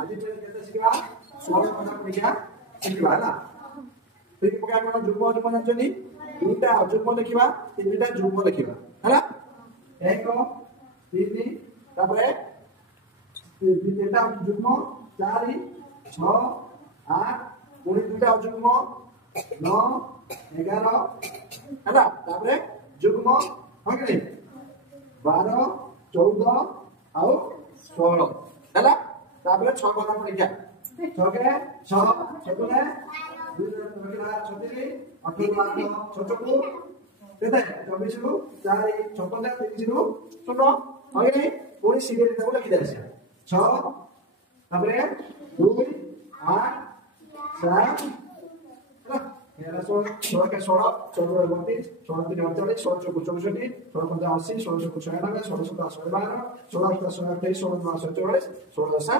आज केते शिखा 16 गणना परीक्षा शिखा है ना फिर पका कोन जुग्म जुग्म जानछनी दुटा जुग्म लिखिबा तीनटा जुग्म लिखिबा है ना 1 3 तापर तीनटा जुग्म 4 6 8 पुणी दुटा जुग्म 9 11 है ना तापर जुग्म हो कि नहीं 12 14 आउ 16 है ना तापर 6 गणना परीक्षा 6 के 6 7 छको केते 24 रु 4 56 30 रु 0 अगे कोई सीरियल को लिखि दे 6 तापरे 2 8 7 16 16 के 16 14 32 16 3 48 16 4 64 16 5 80 16 96 16 17 12 16 17 28 16 9 44 16 10